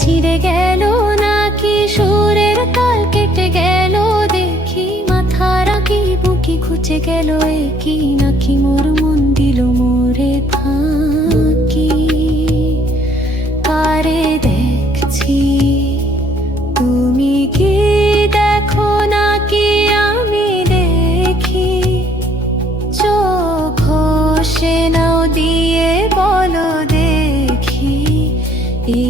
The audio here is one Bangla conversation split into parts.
ছিঁড়ে গেল, নাকি সুরের তাল কেটে গেল? দেখি মাথার কি বুকি খুঁজে গেল কি নাকি মোর মন দিল মোরে থাকি কারে দেখছি? তুমি কি দেখো নাকি আমি দেখি? চোখ সে নাও দিয়ে বলো দেখি এ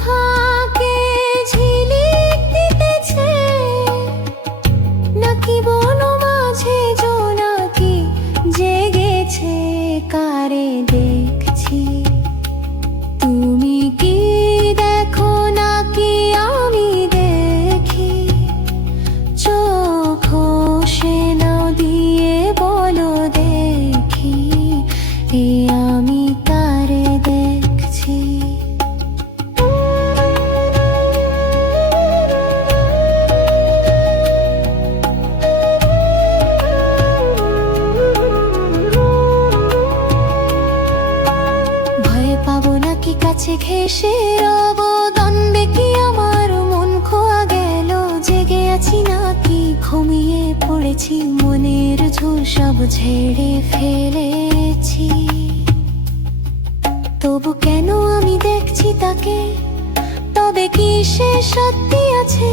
ফাঁকে কাছে ঘেসে দ্বন্দ্বে কি আমার মন খোয়া গেল। জেগে আছি নাকি, ঘুমিয়ে পড়েছি, মনের ঝুল সব ঝেড়ে ফেলেছি। তবু কেন আমি দেখছি তাকে? তবে কি সে সত্যি আছে?